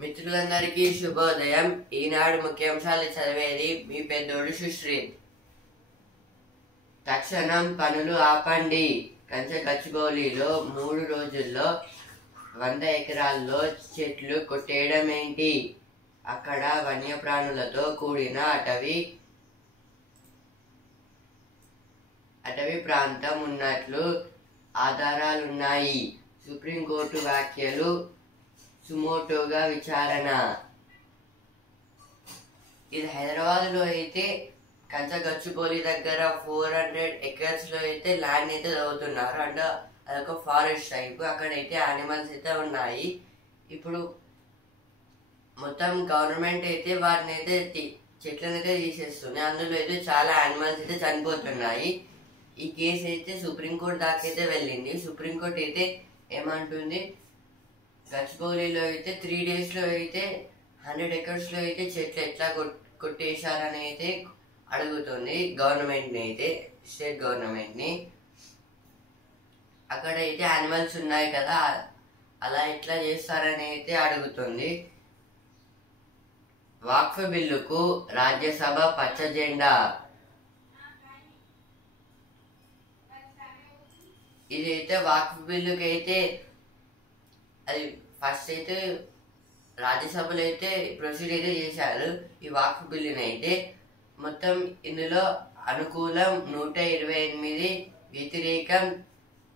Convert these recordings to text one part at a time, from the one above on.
మిత్రులందరికీ శుభోదయం. ఈనాడు ముఖ్యాంశాలు చదివేది మీ పెద్దోడు సుశ్రీత్. తక్షణం పనులు ఆపండి. గచ్చిబౌలిలో 3 రోజుల్లో 100 ఎకరాల్లో చెట్లు కొట్టేయడం ఏంటి? అక్కడ వన్యప్రాణులతో కూడిన అటవీ ప్రాంతం ఉన్నట్లు ఆధారాలున్నాయి. సుప్రీంకోర్టు వ్యాఖ్యలు సుమోటోగా విచారణ. ఇది హైదరాబాద్లో అయితే గచ్చిబౌలి దగ్గర 400 acres లో అయితే ల్యాండ్ అయితే చదువుతున్నారు. అంటే అదొక ఫారెస్ట్ టైప్. అక్కడైతే యానిమల్స్ అయితే ఉన్నాయి. ఇప్పుడు మొత్తం గవర్నమెంట్ అయితే వాటిని అయితే చెట్లను అయితే తీసేస్తుంది. అందులో అయితే చాలా యానిమల్స్ అయితే చనిపోతున్నాయి. ఈ కేసు అయితే సుప్రీంకోర్టు దాకా అయితే వెళ్ళింది. సుప్రీంకోర్టు అయితే ఏమంటుంది, గచ్చిబౌలిలో అయితే 3 days లో అయితే 100 acres లో అయితే చెట్లు ఎట్లా కొట్టేశారని అయితే అడుగుతుంది గవర్నమెంట్ని, అయితే స్టేట్ గవర్నమెంట్ని. అక్కడ అయితే యానిమల్స్ ఉన్నాయి కదా, అలా ఎట్లా చేస్తారని అయితే అడుగుతుంది. వక్ఫ్ బిల్లుకు రాజ్యసభ పచ్చ జెండా. ఇదైతే వక్ఫ్ బిల్లుకి అయితే అది ఫస్ట్ అయితే రాజ్యసభలో అయితే ప్రొసీడ్ అయితే చేశారు. ఈ వక్ఫ్ బిల్లుని అయితే మొత్తం ఇందులో అనుకూలం 128, వ్యతిరేకం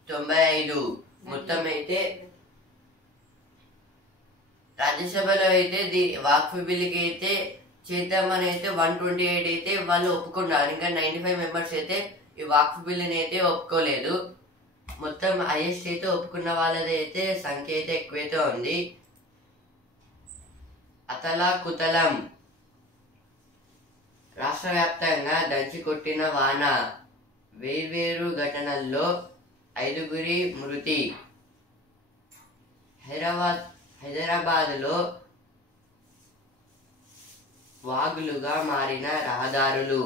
95. మొత్తం అయితే రాజ్యసభలో అయితే వక్ఫ్ బిల్లుకి అయితే చేద్దామని అయితే 128 అయితే వాళ్ళు ఒప్పుకున్నారు. ఇంకా 95 members అయితే ఈ వక్ఫ్ బిల్లుని అయితే ఒప్పుకోలేదు. మొత్తం హైయెస్ట్ అయితే ఒప్పుకున్న వాళ్ళది అయితే సంఖ్య అయితే ఎక్కువైతే ఉంది. అతలాకుతలం. రాష్ట్ర వ్యాప్తంగా దంచి కొట్టిన వాన. వేర్వేరు ఘటనల్లో 5 మృతి. హైదరాబాద్లో వాగులుగా మారిన రహదారులు.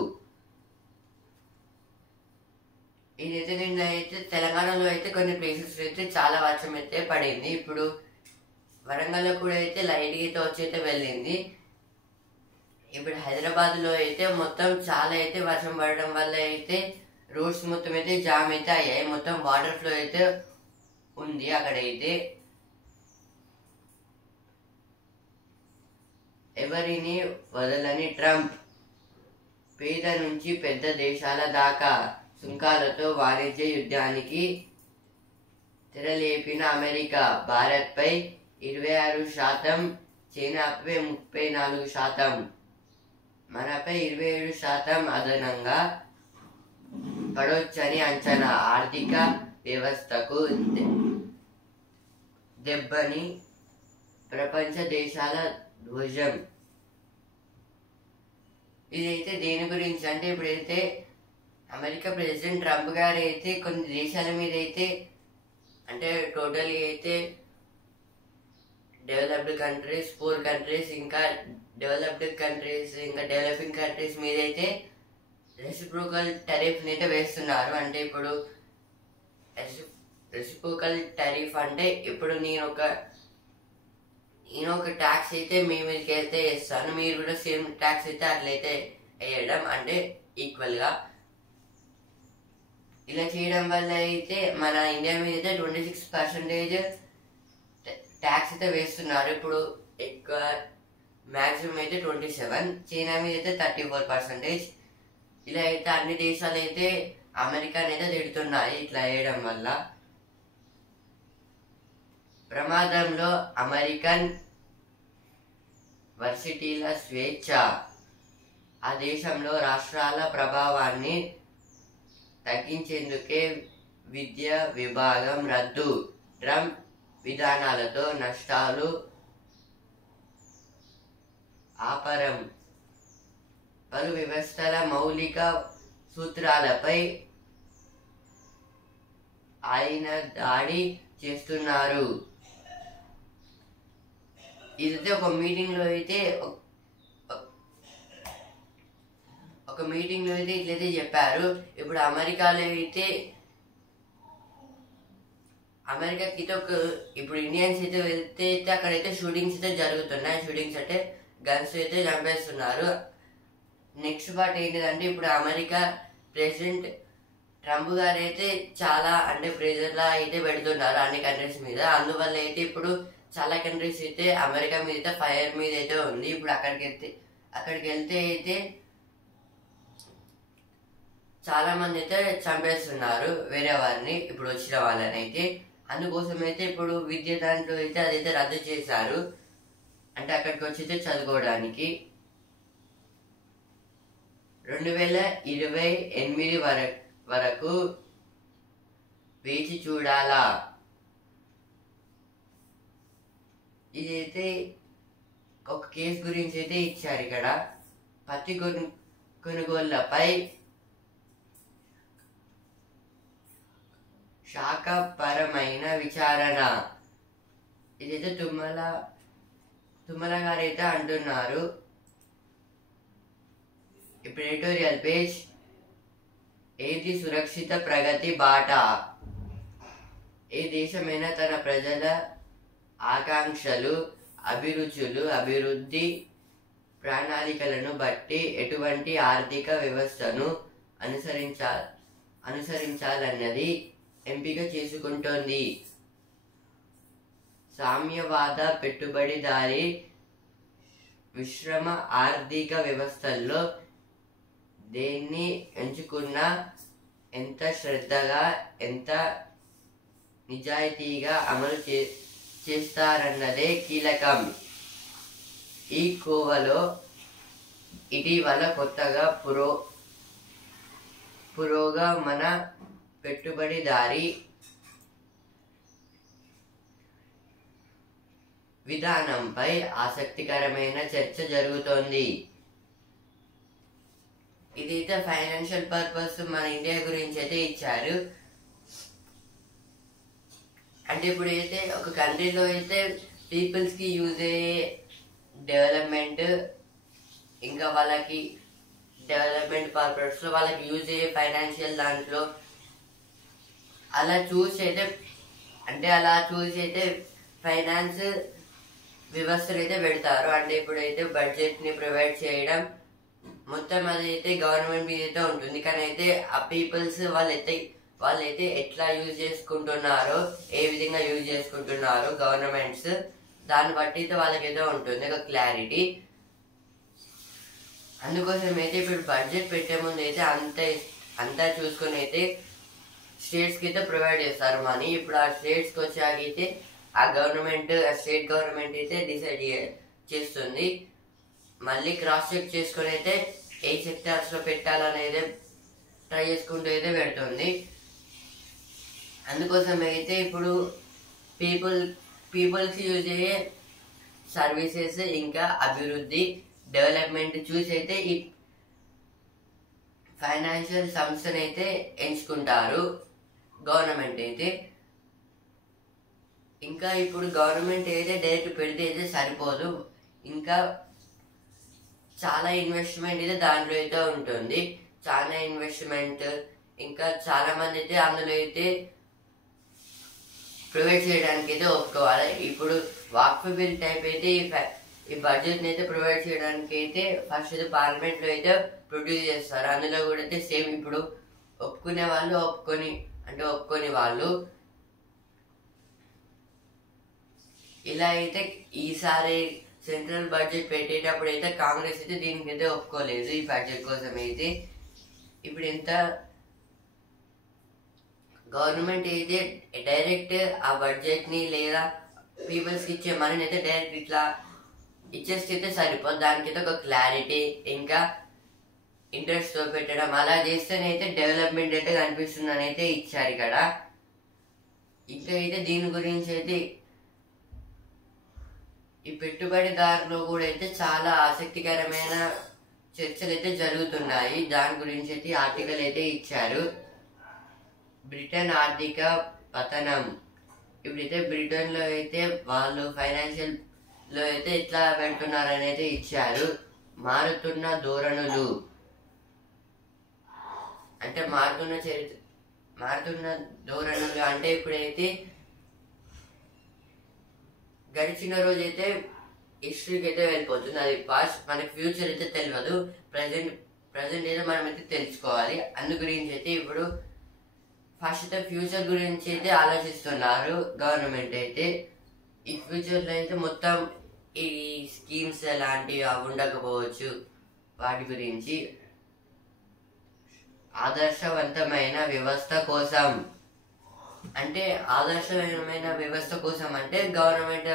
ఇదైతే నిన్న అయితే తెలంగాణలో అయితే కొన్ని ప్లేసెస్ అయితే చాలా వర్షం అయితే పడింది. ఇప్పుడు వరంగల్లో కూడా అయితే లైట్ అయితే వచ్చి అయితే వెళ్ళింది. ఇప్పుడు హైదరాబాద్లో అయితే మొత్తం చాలా అయితే వర్షం పడడం వల్ల అయితే రోడ్స్ మొత్తం అయితే జామ్ అయితే అయ్యాయి. మొత్తం వాటర్ ఫ్లో అయితే ఉంది అక్కడైతే. ఎవరిని వదలని ట్రంప్. పేద నుంచి పెద్ద దేశాల దాకా సుంకాలతో వాణిజ్య యుద్ధానికి తెరలేపిన అమెరికా. భారత్పై 26%, చైనాపై 34%, మనపై 27% అదనంగా పడొచ్చని అంచనా. ఆర్థిక వ్యవస్థకు దెబ్బని ప్రపంచ దేశాల ధ్వజం. ఇదైతే దేని గురించి అంటే, ఇప్పుడైతే అమెరికా ప్రెసిడెంట్ ట్రంప్ గారు అయితే కొన్ని దేశాల మీద అయితే అంటే టోటలీ అయితే డెవలప్డ్ కంట్రీస్, పూర్ కంట్రీస్, ఇంకా డెవలప్డ్ కంట్రీస్, ఇంకా డెవలపింగ్ కంట్రీస్ మీద అయితే రెసిప్రోకల్ టారిఫ్ అయితే వేస్తున్నారు. అంటే ఇప్పుడు రెసిప్రోకల్ టారిఫ్ అంటే ఇప్పుడు నేను ఒక ట్యాక్స్ అయితే మీ మీదకి అయితే వేస్తాను, మీరు కూడా సేమ్ ట్యాక్స్ అయితే అట్లయితే వేయడం, అంటే ఈక్వల్ గా. ఇలా చేయడం వల్ల అయితే మన ఇండియా మీద అయితే 26% ట్యాక్స్ అయితే వేస్తున్నారు. ఇప్పుడు ఎక్కువ మ్యాక్సిమం అయితే 27, చైనా మీద అయితే 34%. ఇలా అయితే అన్ని దేశాలు అయితే అమెరికాని అయితే తిడుతున్నాయి ఇట్లా వేయడం వల్ల. ప్రమాదంలో అమెరికన్ వర్సిటీల స్వేచ్ఛ. ఆ దేశంలో రాష్ట్రాల ప్రభావాన్ని తగ్గించేందుకే విద్యా విభాగం రద్దు. ట్రంప్ విధానాలతో నష్టాలు ఆపరం. పలు వ్యవస్థల మౌలిక సూత్రాలపై ఆయన దాడి చేస్తున్నారు. ఇదైతే ఒక మీటింగ్ లో అయితే ఇట్లయితే చెప్పారు. ఇప్పుడు అమెరికాలో అయితే అమెరికాకి అయితే ఇప్పుడు ఇండియన్స్ అయితే వెళ్తే అయితే అక్కడైతే షూటింగ్స్ అయితే జరుగుతున్నాయి. షూటింగ్స్ అంటే గన్స్ అయితే చంపేస్తున్నారు. నెక్స్ట్ పార్ట్ ఏంటిదంటే ఇప్పుడు అమెరికా ప్రెసిడెంట్ ట్రంప్ గారు అయితే చాలా అంటే ప్రెజర్లా అయితే పెడుతున్నారు అన్ని కంట్రీస్ మీద. అందువల్ల అయితే ఇప్పుడు చాలా కంట్రీస్ అయితే అమెరికా మీద అయితే ఫైర్ మీద అయితే ఉంది. ఇప్పుడు అక్కడికి వెళ్తే అయితే చాలా మంది అయితే చంపేస్తున్నారు వేరే వారిని, ఇప్పుడు వచ్చిన వాళ్ళని అయితే. అందుకోసం అయితే ఇప్పుడు విద్య దాంట్లో అయితే అదైతే రద్దు చేశారు. అంటే అక్కడికి వచ్చి అయితే చదువుకోవడానికి 2028 వరకు వేచి చూడాలా. ఇదైతే ఒక కేసు గురించి అయితే ఇచ్చారు ఇక్కడ. పత్తి కొనుగోళ్లపై శాఖపరమైన విచారణ. ఇదైతే తుమ్మల గారు అయితే అంటున్నారు. ఇప్పుడు ఎడిటోరియల్ పేజ్, ఏది సురక్షిత ప్రగతి బాట. ఏ దేశమైనా తన ప్రజల ఆకాంక్షలు, అభిరుచులు, అభివృద్ధి ప్రణాళికలను బట్టి ఎటువంటి ఆర్థిక వ్యవస్థను అనుసరించాలన్నది ఎంపిక చేసుకుంటోంది. సామ్యవాద పెట్టుబడిదారీ విశ్రమ ఆర్థిక వ్యవస్థల్లో దేన్ని ఎంచుకున్నా ఎంత శ్రద్ధగా, ఎంత నిజాయితీగా అమలు చేస్తారన్నదే కీలకం. ఈ కోవలో ఇటీవల కొత్తగా పురోగమన పెట్టుబడిదారీ విధానంపై ఆసక్తికరమైన చర్చ జరుగుతోంది. ఇదైతే ఫైనాన్షియల్ పర్పస్ మన ఇండియా గురించి అయితే ఇచ్చారు. అంటే ఇప్పుడు అయితే ఒక కంట్రీలో అయితే పీపుల్స్ కి యూజ్ అయ్యే డెవలప్మెంట్, ఇంకా వాళ్ళకి డెవలప్మెంట్ పర్పస్ లో వాళ్ళకి యూజ్ అయ్యే ఫైనాన్షియల్ దాంట్లో అలా చూసి అయితే ఫైనాన్స్ వ్యవస్థలు అయితే పెడతారు. అంటే ఇప్పుడైతే బడ్జెట్ ని ప్రొవైడ్ చేయడం మొత్తం అదైతే గవర్నమెంట్ మీద అయితే ఉంటుంది. కానీ అయితే ఆ పీపుల్స్ వాళ్ళైతే ఎట్లా యూజ్ చేసుకుంటున్నారో, ఏ విధంగా యూజ్ చేసుకుంటున్నారో గవర్నమెంట్స్, దాన్ని బట్టి అయితే వాళ్ళకైతే ఉంటుంది ఒక క్లారిటీ. అందుకోసం అయితే ఇప్పుడు బడ్జెట్ పెట్టే ముందు అయితే అంతా చూసుకుని అయితే స్టేట్స్ కి అయితే ప్రొవైడ్ చేస్తారు మనీ. ఇప్పుడు ఆ స్టేట్స్ కి వచ్చాకైతే ఆ స్టేట్ గవర్నమెంట్ అయితే డిసైడ్ చేస్తుంది. మళ్ళీ క్రాస్ చెక్ చేసుకుని అయితే ఏ సెక్టార్స్ లో పెట్టాలనేది ట్రై చేసుకుంటూ అయితే పెడుతుంది. అందుకోసం అయితే ఇప్పుడు పీపుల్స్ యూజ్ అయ్యే సర్వీసెస్, ఇంకా అభివృద్ధి, డెవలప్మెంట్ చూసి అయితే ఈ ఫైనాన్షియల్ సంస్థను అయితే ఎంచుకుంటారు గవర్నమెంట్ అయితే. ఇంకా ఇప్పుడు గవర్నమెంట్ అయితే డైరెక్ట్ పెడితే అయితే సరిపోదు, ఇంకా చాలా ఇన్వెస్ట్మెంట్ అయితే దాంట్లో అయితే ఉంటుంది. చాలా ఇన్వెస్ట్మెంట్, ఇంకా చాలా మంది అయితే అందులో అయితే ప్రొవైడ్ చేయడానికి అయితే ఒప్పుకోవాలి. ఇప్పుడు వాక్ఫ్ బిల్ టైప్ అయితే ఈ బడ్జెట్ ని అయితే ప్రొవైడ్ చేయడానికి అయితే ఫస్ట్ అయితే పార్లమెంట్ లో అయితే ప్రొడ్యూస్ చేస్తారు. అందులో కూడా అయితే సేమ్ ఇప్పుడు ఒప్పుకునే వాళ్ళు, ఒప్పుకొని వాళ్ళు ఇలా అయితే ఈసారి సెంట్రల్ బడ్జెట్ పెట్టేటప్పుడు అయితే కాంగ్రెస్ అయితే దీనికి అయితే ఒప్పుకోలేదు ఈ బడ్జెట్ కోసం అయితే. ఇప్పుడు ఎంత గవర్నమెంట్ అయితే డైరెక్ట్ ఆ బడ్జెట్ ని లేదా పీపుల్స్ కి ఇచ్చే మనీని అయితే డైరెక్ట్ ఇట్లా ఇచ్చేస్తే అయితే సరిపోదు. దానికైతే ఒక క్లారిటీ, ఇంకా ఇంట్రెస్ట్ తో పెట్టడం, అలా చేస్తేనైతే డెవలప్మెంట్ అయితే కనిపిస్తుందని అయితే ఇచ్చారు ఇక్కడ. ఇంకా అయితే దీని గురించి అయితే ఈ పెట్టుబడిదారులు కూడా అయితే చాలా ఆసక్తికరమైన చర్చలు అయితే జరుగుతున్నాయి. దాని గురించి అయితే ఆర్టికల్ అయితే ఇచ్చారు. బ్రిటన్ ఆర్థిక పతనం. ఇప్పుడైతే బ్రిటన్ లో అయితే వాళ్ళు ఫైనాన్షియల్ లో అయితే ఎట్లా పెడుతున్నారని అయితే ఇచ్చారు. మారుతున్న ధోరణులు అంటే మారుతున్న ధోరణులు అంటే ఇప్పుడైతే గడిచిన రోజు అయితే హిస్టరీకి అయితే వెళ్ళిపోతుంది. అది పాస్ట్, మనకి ఫ్యూచర్ అయితే తెలియదు. ప్రజెంట్ అయితే మనం అయితే తెలుసుకోవాలి. అందు గురించి అయితే ఇప్పుడు ఫస్ట్ అయితే ఫ్యూచర్ గురించి అయితే ఆలోచిస్తున్నారు గవర్నమెంట్ అయితే. ఈ ఫ్యూచర్లో అయితే మొత్తం ఈ స్కీమ్స్ ఎలాంటివి అవి ఉండకపోవచ్చు. వాటి గురించి ఆదర్శవంతమైన వ్యవస్థ కోసం అంటే గవర్నమెంట్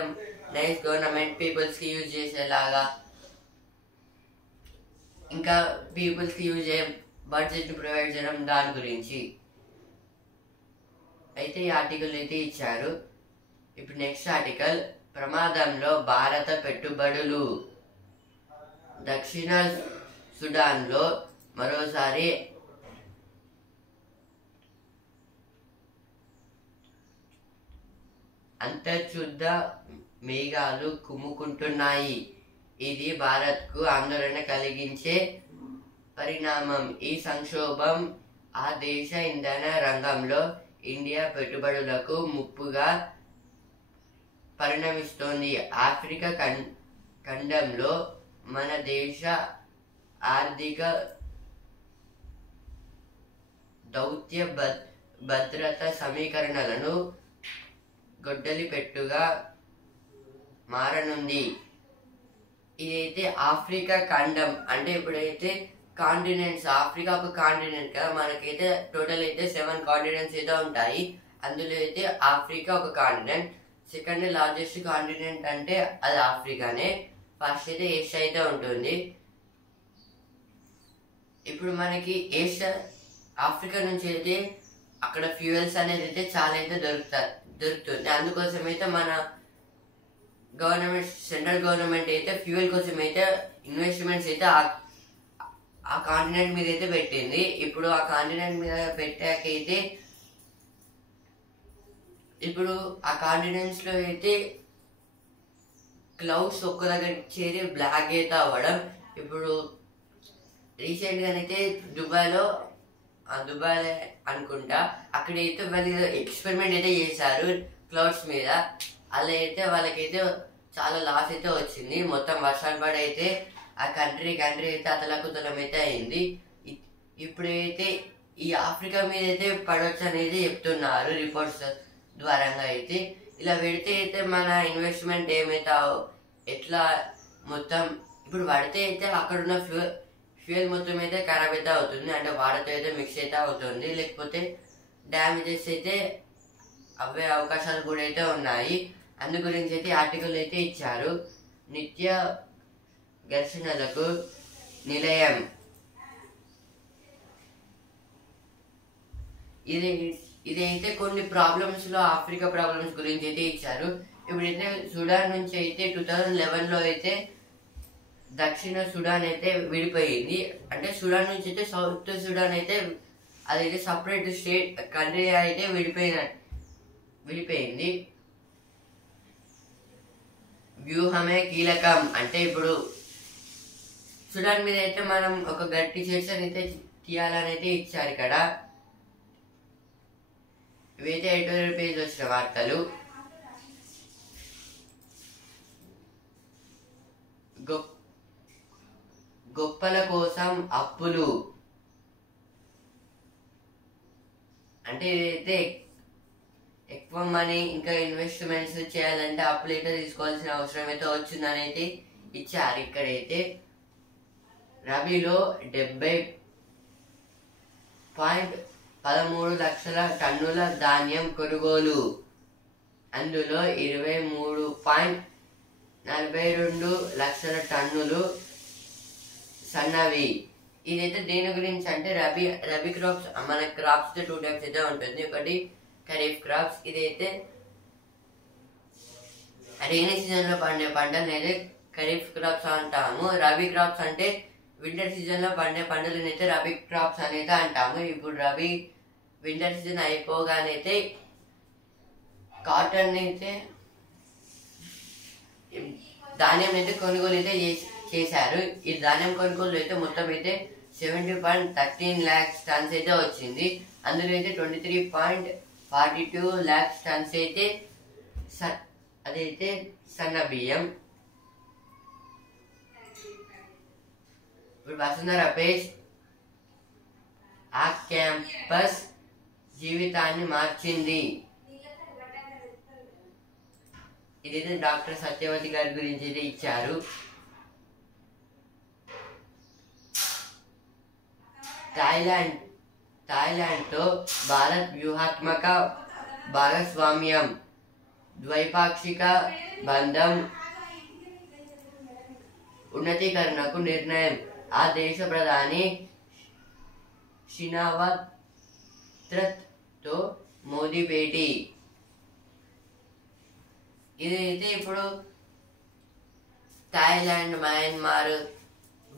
నైస్ గవర్నమెంట్ పీపుల్స్కి యూజ్ చేసేలాగా, ఇంకా పీపుల్స్కి యూజ్ అయ్యే బడ్జెట్ని ప్రొవైడ్ చేయడం, దాని గురించి అయితే ఈ ఆర్టికల్ అయితే ఇచ్చారు. ఇప్పుడు నెక్స్ట్ ఆర్టికల్, ప్రమాదంలో భారత పెట్టుబడులు. దక్షిణ సుడాన్లో మరోసారి అంతర్యుద్ధ మేఘాలు కుమ్ముకుంటున్నాయి. ఇది భారత్కు ఆందోళన కలిగించే పరిణామం. ఈ సంక్షోభం ఆ దేశ ఇంధన రంగంలో ఇండియా పెట్టుబడులకు ముప్పుగా పరిణమిస్తోంది. ఆఫ్రికా ఖండంలో మన దేశ ఆర్థిక దౌత్య భద్రత సమీకరణలను గొడ్డలిపెట్టుగా మారనుంది. ఇదైతే ఆఫ్రికా ఖండం అంటే ఇప్పుడైతే కాంటినెంట్స్, ఆఫ్రికా ఒక కాంటినెంట్ కదా, మనకైతే టోటల్ అయితే 7 కాంటినెంట్స్ అయితే ఉంటాయి. అందులో అయితే ఆఫ్రికా ఒక కాంటినెంట్. సెకండ్ లార్జెస్ట్ కాంటినెంట్ అంటే అది ఆఫ్రికానే. ఫస్ట్ అయితే ఏషియా అయితే ఉంటుంది. ఇప్పుడు మనకి ఆఫ్రికా నుంచి అయితే అక్కడ ఫ్యూయల్స్ అనేది అయితే చాలా అయితే దొరుకుతుంది. అందుకోసం అయితే మన సెంట్రల్ గవర్నమెంట్ అయితే ఫ్యూయల్ కోసం అయితే ఇన్వెస్ట్మెంట్స్ అయితే ఆ కాంటినెంట్ మీద అయితే పెట్టింది. ఇప్పుడు ఆ కాంటినెంట్ మీద పెట్టాకైతే ఇప్పుడు ఆ కాంటినెంట్స్ లో అయితే క్లౌడ్స్ ఒక్క దగ్గర చేరి బ్లాక్ అయితే అవ్వడం. ఇప్పుడు రీసెంట్ గానైతే దుబాయ్ అనుకుంటా, అక్కడైతే వాళ్ళు ఎక్స్పెరిమెంట్ అయితే చేశారు క్లౌడ్స్ మీద. అలా అయితే వాళ్ళకైతే చాలా లాస్ అయితే వచ్చింది. మొత్తం వర్షాలు పడి అయితే ఆ కంట్రీ అయితే అతలకుతలం అయితే అయింది. ఇప్పుడైతే ఈ ఆఫ్రికా మీద అయితే పడవచ్చు అనేది చెప్తున్నారు రిపోర్ట్స్ ద్వారా. అయితే ఇలా పెడితే అయితే మన ఇన్వెస్ట్మెంట్ ఏమైతే ఎట్లా మొత్తం ఇప్పుడు పడితే అయితే అక్కడున్న ఫ్యూయల్ మొత్తం అయితే ఖరాబ్ అయితే అవుతుంది, అంటే వాడతో అయితే మిక్స్ అయితే అవుతుంది. లేకపోతే డ్యామేజెస్ అయితే అవే అవకాశాలు కూడా అయితే ఉన్నాయి. అందు గురించి అయితే ఆర్టికల్ అయితే ఇచ్చారు. నిత్య ఘర్షణలకు నిలయం. ఇదైతే కొన్ని ప్రాబ్లమ్స్ లో ఆఫ్రికా ప్రాబ్లమ్స్ గురించి అయితే ఇచ్చారు. ఇప్పుడైతే సుడాన్ నుంచి అయితే 2011లో అయితే దక్షిణ సుడాన్ అయితే విడిపోయింది. అంటే సుడాన్ నుంచి అయితే సౌత్ సుడాన్ అయితే అదైతే సపరేట్ స్టేట్ కంట్రీ అయితే విడిపోయింది. వ్యూహమే కీలకం. అంటే ఇప్పుడు సుడాన్ మీద అయితే మనం ఒక గట్టి చర్చ అయితే తీయాలని అయితే ఇచ్చారు. ఇక్కడ ఇవైతే ఎడిటోరియల్ పేజ్ వచ్చిన వార్తలు. గొప్పల కోసం అప్పులు. అంటే ఇదైతే ఎక్కువ మనీ ఇంకా ఇన్వెస్ట్మెంట్స్ చేయాలంటే అప్పులు అయితే తీసుకోవాల్సిన అవసరం అయితే వచ్చిందని అయితే ఇచ్చారు. ఇక్కడైతే రబీలో 70.13 లక్షల టన్నుల ధాన్యం కొనుగోలు. అందులో 23.42 లక్షల టన్నులు సన్నవి. ఇదైతే దేని గురించి అంటే రబీ క్రాప్స్. మన క్రాప్స్ 2 టైప్స్ అయితే ఉంటుంది. ఒకటి ఖరీఫ్ క్రాప్స్, ఇదైతే రైనీ సీజన్ లో పండే పంటలను అయితే ఖరీఫ్ క్రాప్స్ అంటాము. రబీ క్రాప్స్ అంటే వింటర్ సీజన్ లో పండే పంటలను అయితే రబీ క్రాప్స్ అనేది అంటాము. ఇప్పుడు వింటర్ సీజన్ అయిపోగానైతే కాటన్ అయితే ధాన్యం అయితే కొనుగోలు అయితే చేశారు. ఈ ధాన్యం కొనుగోలు అయితే మొత్తం అయితే 70.13 lakhs టన్స్ అయితే వచ్చింది. అందులో అయితే 23.42 lakhs టన్స్ అయితే అదైతే సన్న బియ్యం. ఇప్పుడు వసుంధర పేజ్ ఆ క్యాంపస్ జీవితాన్ని మార్చింది. ఇదైతే డాక్టర్ సత్యవతి గారి గురించి అయితే ఇచ్చారు. థాయిలాండ్తో భారత్ వ్యూహాత్మక భాగస్వామ్యం, ద్వైపాక్షిక బంధం ఉన్నతీకరణకు నిర్ణయం. ఆ దేశ ప్రధాని షినావత్రతో మోదీ భేటీ. ఇదైతే ఇప్పుడు థాయిలాండ్, మయన్మార్,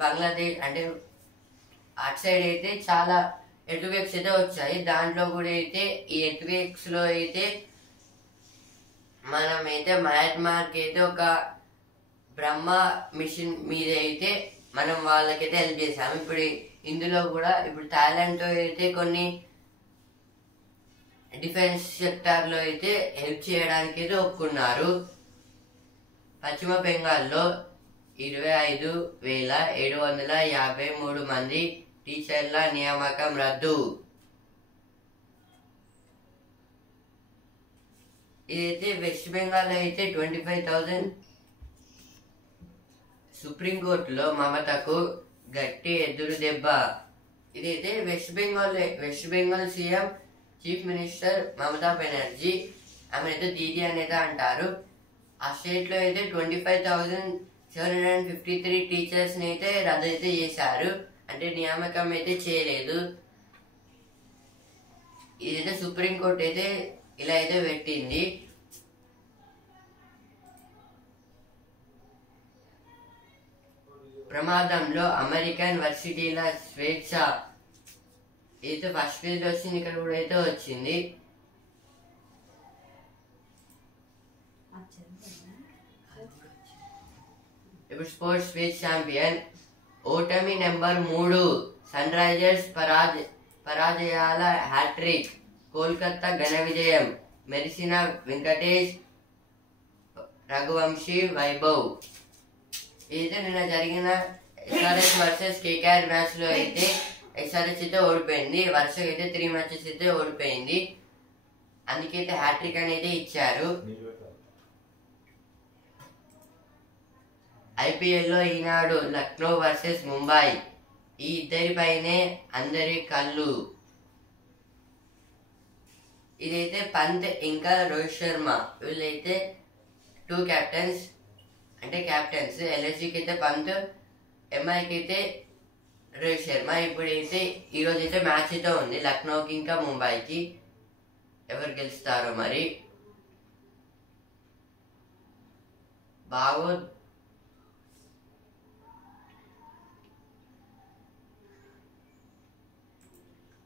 బంగ్లాదేశ్ అంటే అటు సైడ్ అయితే చాలా ఎర్త్క్వేక్స్ అయితే వచ్చాయి. దాంట్లో కూడా అయితే ఈ ఎర్త్క్వేక్స్ లో అయితే మనం అయితే మయన్మార్కి అయితే ఒక బ్రహ్మ మిషన్ మీద అయితే మనం వాళ్ళకైతే హెల్ప్ చేసాము. ఇప్పుడు ఇందులో కూడా ఇప్పుడు థాయిలాండ్ తో అయితే కొన్ని డిఫెన్స్ సెక్టార్ లో అయితే హెల్ప్ చేయడానికి అయితే ఒప్పుకున్నారు. పశ్చిమ బెంగాల్లో 25,753 మంది టీచర్ల నియామకం రద్దు. ఇదైతే వెస్ట్ బెంగాల్ అయితే 25,000. సుప్రీంకోర్టులో మమతకు గట్టి ఎదురు దెబ్బ. ఇదైతే west Bengal CM chief minister Mamata Banerjee, ఆమె అయితే దీదీ అనేది అంటారు. ఆ స్టేట్ లో అయితే 25,753 టీచర్స్ ని అయితే రద్దు అయితే చేశారు. అంటే నియామకం అయితే చేయలేదు. ఇదైతే సుప్రీంకోర్టు అయితే ఇలా అయితే పెట్టింది. ప్రమాదంలో అమెరికన్ వర్సిటీల స్వేచ్ఛ. అయితే ఫస్ట్ పేజ్ వచ్చింది, ఇక్కడ కూడా అయితే వచ్చింది. ఇప్పుడు స్పోర్ట్స్ పేజ్ ఛాంపియన్ ఓటమి నెంబర్ 3, సన్ రైజర్స్ పరాజయాల హ్యాట్రిక్, కోల్కతా ఘన విజయం, మెరిసిన వెంకటేష్, రఘువంశీ, వైభవ్. అయితే నిన్న జరిగిన ఎస్ఆర్ఎస్ వర్సెస్ కేకేఆర్ మ్యాచ్ లో అయితే ఎస్ఆర్ఎస్ అయితే ఓడిపోయింది. వరుసగా అయితే 3 మ్యాచెస్ అయితే ఓడిపోయింది. అందుకైతే హ్యాట్రిక్ అనేది ఇచ్చారు. ఐపీఎల్ లో ఈనాడు లక్నో వర్సెస్ ముంబై, ఈ ఇద్దరిపైనే అందరి కళ్ళు. ఇదైతే పంత్ ఇంకా రోహిత్ శర్మ, వీళ్ళైతే 2 కెప్టెన్స్. ఎల్ఎస్జీకి అయితే పంత్, ఎంఐకి అయితే రోహిత్ శర్మ. ఇప్పుడైతే ఈరోజు అయితే మ్యాచ్ అయితే ఉంది లక్నోకి ఇంకా ముంబైకి. ఎవరు గెలుస్తారో మరి. బాగోద్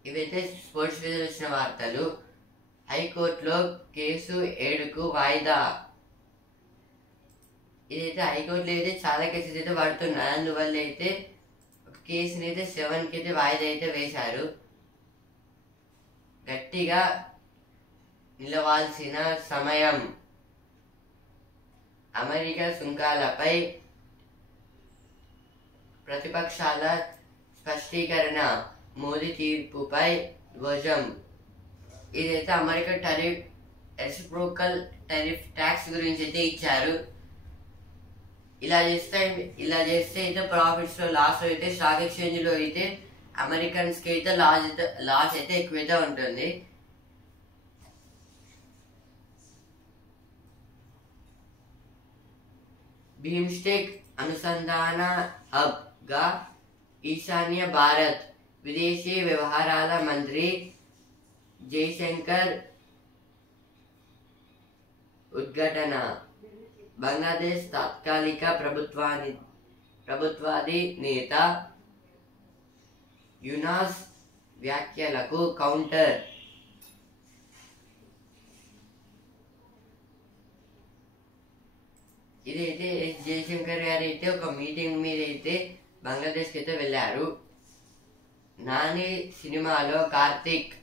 ఇవైతే స్పోర్ట్స్ మీద వచ్చిన వార్తలు. హైకోర్టులో కేసు 7కు వాయిదా. ఇదైతే హైకోర్టులో అయితే చాలా కేసెస్ అయితే పడుతున్నాయి. అందువల్ల అయితే ఒక కేసుని అయితే 7కి అయితే వాయిదా అయితే వేశారు. గట్టిగా నిలవాల్సిన సమయం. అమెరికా సుంకాలపై ప్రతిపక్షాల స్పష్టీకరణ, మోదీ తీర్పుపై ధ్వజం. ఇదైతే అమెరికా రెసిప్రోకల్ టారిఫ్ ట్యాక్స్ గురించి అయితే ఇచ్చారు. ఇలా చేస్తే అయితే ప్రాఫిట్స్ లో లాస్ అయితే స్టాక్ ఎక్స్చేంజ్ లో అయితే అమెరికన్స్ కి అయితే లాస్ అయితే ఎక్కువైతే ఉంటుంది. బిమ్స్టెక్ అనుసంధాన హబ్ గా ఈశాన్య భారత్, విదేశీ వ్యవహారాల మంత్రి జైశంకర్ ఉద్ఘాటన. బంగ్లాదేశ్ తాత్కాలిక ప్రభుత్వాది నేత యూనాస్ వ్యాఖ్యలకు కౌంటర్. ఇదైతే జయశంకర్ గారు అయితే ఒక మీటింగ్ మీద అయితే బంగ్లాదేశ్ కి అయితే వెళ్ళారు. నాని సినిమాలో కార్తిక్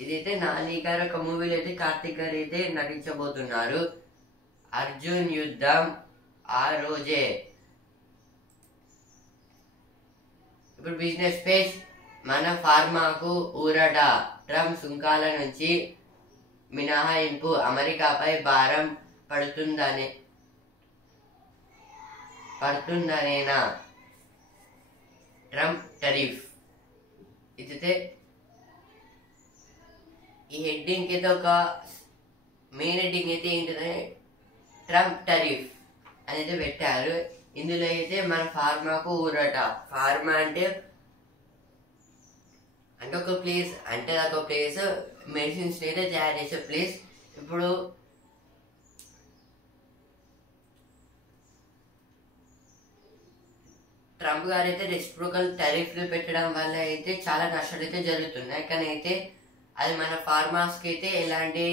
ఇదైతే నాని గారు ఒక మూవీలో అయితే కార్తిక్ గారు అయితే నటించబోతున్నారు. అర్జున్ యుద్ధం ఆ రోజే. ఇప్పుడు బిజినెస్ పేజ్. మన ఫార్మాకు ఊరట, ట్రంప్ సుంకాల నుంచి మినహాయింపు, అమెరికాపై భారం పడుతుందనేనా ట్రంప్ టరిఫ్. ఇదైతే ఈ హెడ్డింగ్ అయితే ఒక మెయిన్ హెడ్డింగ్ అయితే ఏంటంటే ట్రంప్ టరిఫ్ అనేది పెట్టారు. ఇందులో అయితే మన ఫార్మాకు ఊరట. ఫార్మా అంటే ఒక ప్లేస్, అంటే ఒక ప్లేస్ మెడిసిన్స్ అయితే తయారు చేసే ప్లేస్. ఇప్పుడు ట్రంప్ గారు అయితే రెసిప్రోకల్ టారిఫ్లు పెట్టడం వల్ల అయితే చాలా నష్టాలు అయితే జరుగుతున్నాయి. కానీ అయితే అది మన ఫార్మర్స్కి అయితే ఎలాంటి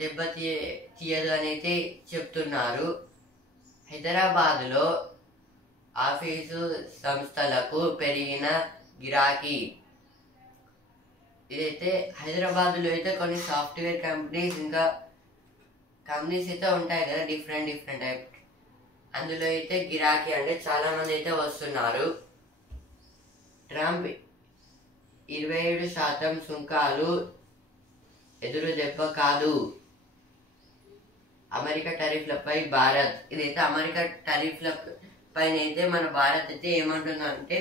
దెబ్బ తీయదు అని అయితే చెప్తున్నారు. హైదరాబాద్లో ఆఫీసు సంస్థలకు పెరిగిన గిరాకీ. ఇదైతే హైదరాబాద్లో అయితే కొన్ని సాఫ్ట్వేర్ కంపెనీస్ ఇంకా కంపెనీస్ అయితే ఉంటాయి కదా, డిఫరెంట్ టైప్. అందులో అయితే గిరాకీ అంటే చాలా మంది అయితే వస్తున్నారు. ట్రంప్ 27% సుంకాలు ఎదురు దెబ్బ కాదు, అమెరికా టరిఫ్లపై భారత్. ఇదైతే అమెరికా టరిఫ్ల పైన అయితే మన భారత్ అయితే ఏమంటుందంటే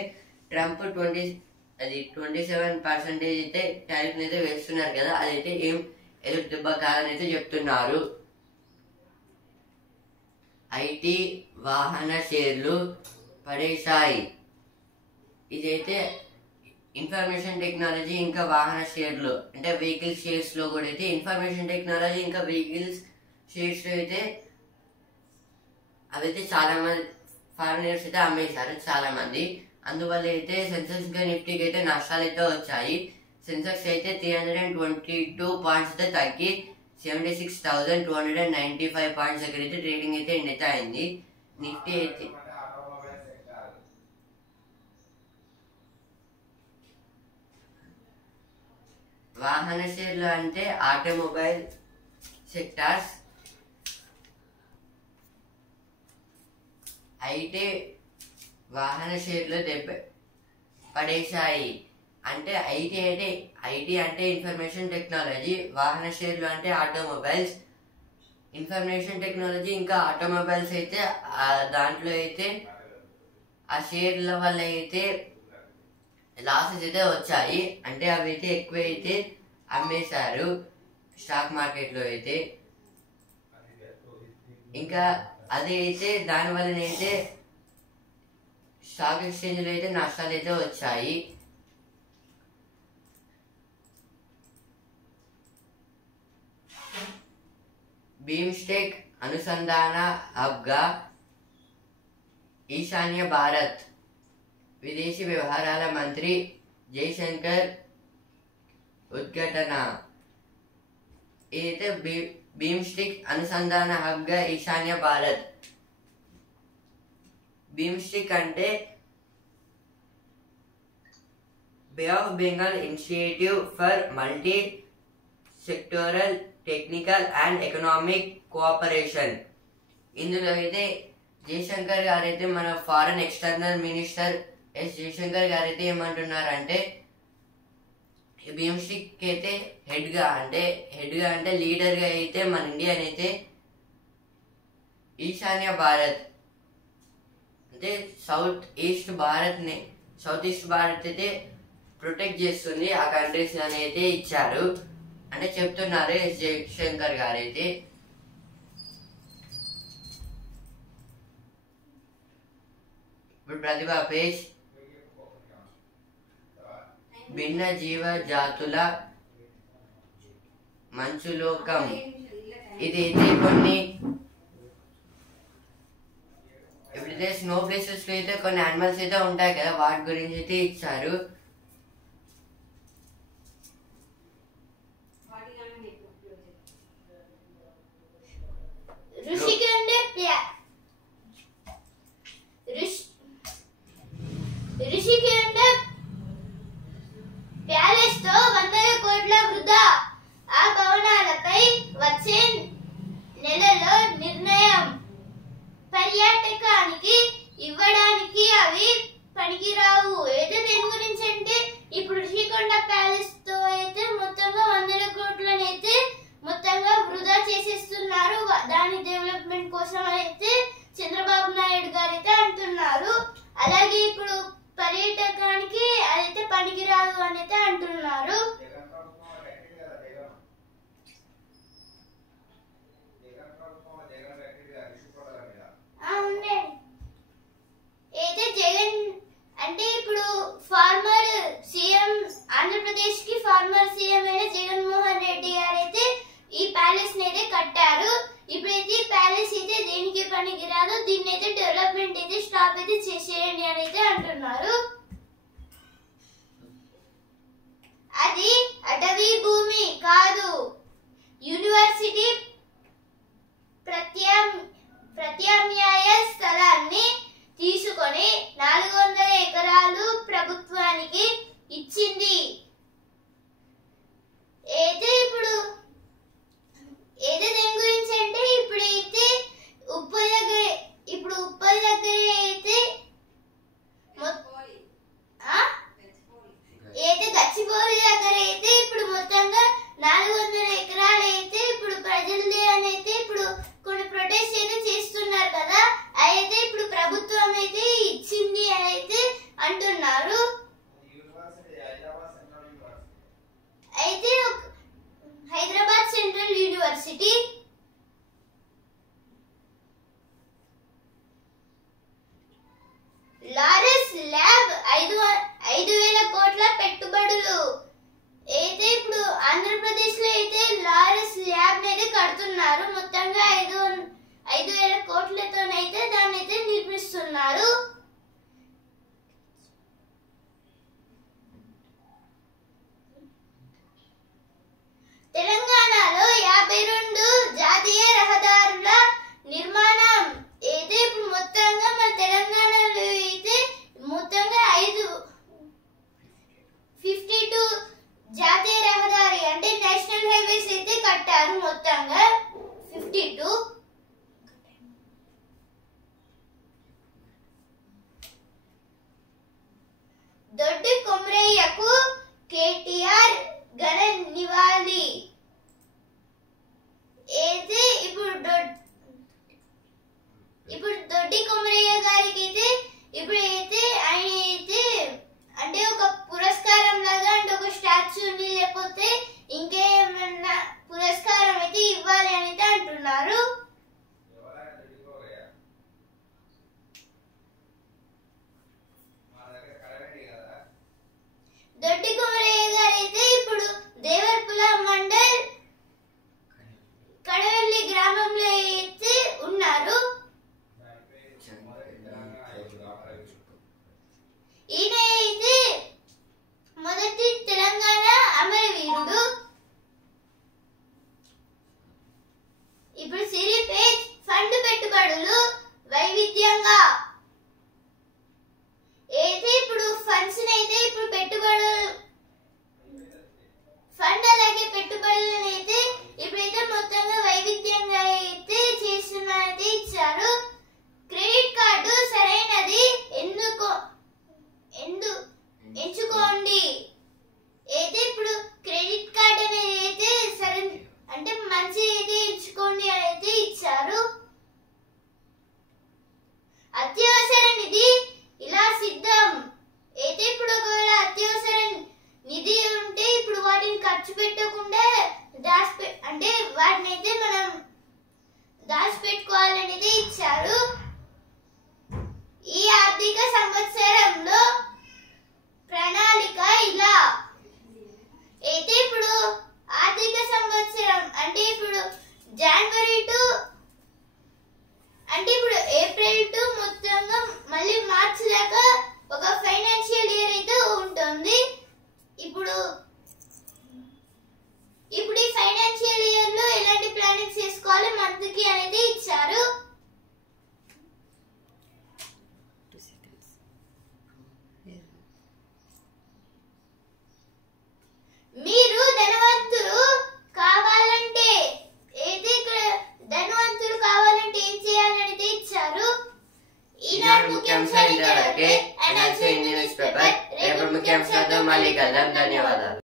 ట్రంప్ 27% అయితే టారిఫ్ అయితే వేస్తున్నారు కదా, అదైతే ఏం ఎదురు దెబ్బ కాదని అయితే చెప్తున్నారు. ఐటీ వాహన షేర్లు పడేశాయి. ఇదైతే ఇన్ఫర్మేషన్ టెక్నాలజీ ఇంకా వాహన షేర్లు అంటే వెహికల్ షేర్స్ లో కూడా అయితే ఇన్ఫర్మేషన్ టెక్నాలజీ ఇంకా వెహికల్స్ షేర్స్ లో అయితే అవైతే చాలా మంది ఫారినర్స్ అయితే అమ్మేశారు చాలా మంది. అందువల్ల అయితే సెన్సెక్స్ ఇంకా నిఫ్టీకి అయితే నష్టాలు అయితే వచ్చాయి. సెన్సెక్స్ అయితే 322 పాయింట్స్ అయితే తగ్గి 76,295 పాయింట్స్ దగ్గర అయితే ట్రేడింగ్ అయితే ఎండ్ అయితే అయింది. నిఫ్టీ అయితే వాహన షేర్లు అంటే ఆటోమొబైల్ సెక్టార్స్ అయితే వాహన షేర్లు దెబ్బ పడేశాయి. అంటే ఐటీ అంటే ఇన్ఫర్మేషన్ టెక్నాలజీ, వాహన షేర్లు అంటే ఆటోమొబైల్స్. ఇన్ఫర్మేషన్ టెక్నాలజీ ఇంకా ఆటోమొబైల్స్ అయితే దాంట్లో అయితే ఆ షేర్ల వల్ల అయితే లాసెస్ అయితే వచ్చాయి. అంటే అవి అయితే ఎక్కువ అయితే అమ్మేశారు స్టాక్ మార్కెట్లో అయితే. ఇంకా అది అయితే దానివల్లనైతే స్టాక్ ఎక్స్చేంజ్లో అయితే నష్టాలు అయితే వచ్చాయి. బీమ్స్టెక్ అనుసంధాన హబ్గా ఈశాన్య భారత్. విదేశీ వ్యవహారాల మంత్రి జయశంకర్ ఉద్ఘాటన. ఇదైతే బీమ్స్టెక్ అనుసంధాన హబ్గా ఈశాన్య భారత్. బీమ్స్టెక్ అంటే bay of Bengal initiative for multi sectoral technical and economic cooperation. ఇందులో అయితే జయశంకర్ గారు అయితే మన ఫారెన్ ఎక్స్టర్నల్ మినిస్టర్ జయశంకర్ గారు అయితే ఏమంటున్నారంటే బీమ్స్టెక్ అయితే హెడ్ గా అంటే లీడర్ గా అయితే మన ఇండియా అయితే ఈశాన్య భారత్ అంటే సౌత్ ఈస్ట్ భారత్ అయితే ప్రొటెక్ట్ చేస్తుంది. ఆ కంట్రీస్ అని అయితే ఇచ్చారు అంటే చెప్తున్నారు ఎస్ జయశంకర్ గారు అయితే. ఇప్పుడు ప్రతిభ పేజ్. భిన్న జీవ జాతుల మంచులోకం. ఇది అయితే కొన్ని ఎప్పుడైతే స్నో ప్లేసెస్ లో అయితే కొన్ని యానిమల్స్ అయితే ఉంటాయి కదా, వాటి గురించి అయితే ఇచ్చారు. రిషికొండ ప్యాలెస్ తో 100 కోట్ల పర్యాటకానికి ఇవ్వడానికి అవి పనికిరావు. అయితే దేని గురించి అంటే ఇప్పుడు శ్రీకొండ ప్యాలెస్ తో అయితే మొత్తంగా 100 కోట్లనైతే మొత్తంగా వృధా చేసేస్తున్నారు. దాని డెవలప్మెంట్ కోసం అయితే చంద్రబాబు నాయుడు గారు అయితే అంటున్నారు. అలాగే ఇప్పుడు పర్యాటకానికి అదైతే పనికిరాదు అని అయితే అంటున్నారు. అయితే జగన్ అంటే ఇప్పుడు ఫార్మర్ సీఎం, ఆంధ్రప్రదేశ్ కి ఫార్మర్ సీఎం అయిన జగన్మోహన్ రెడ్డి గారు అయితే ఈ ప్యాలెస్ ని అయితే కట్టారు. ఇప్పుడైతే ఈ ప్యాలెస్ అయితే దేనికి పనికిరాదు, దీన్ని అయితే డెవలప్మెంట్ అయితే స్టాప్ అయితే చేసేయండి అని అయితే అంటున్నారు. అది అటవీ భూమి కాదు, యూనివర్సిటీ ప్రత్యామ్నాయ స్థలాన్ని తీసుకొని 400 ఎకరాలు ప్రభుత్వానికి ఇచ్చింది. అయితే ఇప్పుడు దేని గురించి అంటే ఇప్పుడైతే ఉప్పల్ దగ్గర అయితే గచ్చిబౌలి దగ్గర అయితే ఇప్పుడు మొత్తంగా 400 ఎకరాలు అయితే ఇప్పుడు ప్రజలదే అని అయితే ఇప్పుడు కొన్ని ప్రొటెస్ట్ అయితే చేస్తున్నారు కదా, అయితే ఇప్పుడు ప్రభుత్వం అయితే ఇచ్చింది అని అయితే అంటున్నారు. అయితే Hyderabad central university Laurus lab 5,000 కోట్ల పెట్టుబడులు. అయితే ఇప్పుడు ఆంధ్రప్రదేశ్ లో అయితే లారెస్ ల్యాబ్ అయితే కడుతున్నారు. మొత్తంగా 5,000 కోట్లతోనైతే దాన్ని అయితే నిర్మిస్తున్నారు. తెలంగాణలో 52 జాతీయ రహదారుల నిర్మాణం. అయితే ఇప్పుడు మొత్తంగా మన తెలంగాణలో అయితే మొత్తంగా 52 జాతీయ రహదారి అంటే నేషనల్ హైవేస్ అయితే కట్టారు. మొత్తంగా 52. దొడ్డి కొమరయ్యకు కేటీఆర్ ఘన నివాళి. అయితే ఇప్పుడు దొడ్డి కొమరయ్య గారికి అయితే ఇప్పుడైతే ఆయన అయితే అంటే ఒక పురస్కారం లాగా అంటే ఒక స్టాచ్యూని లేకపోతే ఇంకేమన్నా పురస్కారం అయితే ఇవ్వాలి అని అయితే అంటున్నారు. దొడ్డి కొమరయ్య గారు అయితే ఇప్పుడు దేవర్పుల మండల్ కడవెల్లి గ్రామంలో అయితే ఉన్నారు. ఈయన అయితే మొదటి తెలంగాణ అమరవీరుడు. ఇప్పుడు సిరిపేజ్ ఫండ్ పెట్టుబడులు వైవిధ్యంగా. అయితే ఇప్పుడు ఫండ్స్ అయితే ఇప్పుడు ఫండ్ అలాగే పెట్టుబడులను అయితే ఇప్పుడైతే మొత్తంగా వైవిధ్యంగా అయితే చేస్తున్నారైతే ఇచ్చారు. క్రెడిట్ కార్డు సరైనది ఎంచుకోండి. అయితే ఇప్పుడు క్రెడిట్ కార్డు అనేది అయితే అంటే మంచి అయితే ఎంచుకోండి అని అయితే ఇచ్చారు. అత్యవసర నిధి ఇలా సిద్ధం. అయితే ఇప్పుడు ఒకవేళ అత్యవసర నిధి ఉంటే ఇప్పుడు వాటిని ఖర్చు పెట్టకుండా అంటే వాటిని అయితే మనం దాచిపెట్టుకోవాలనేది ఇచ్చారు. ముఖ్యాంశాలు ఇంతవరకే. ఎన్ఎల్సీ న్యూస్ పేపర్ రేపు ముఖ్యాంశాలతో మళ్ళీ కలుద్దాం. ధన్యవాదాలు.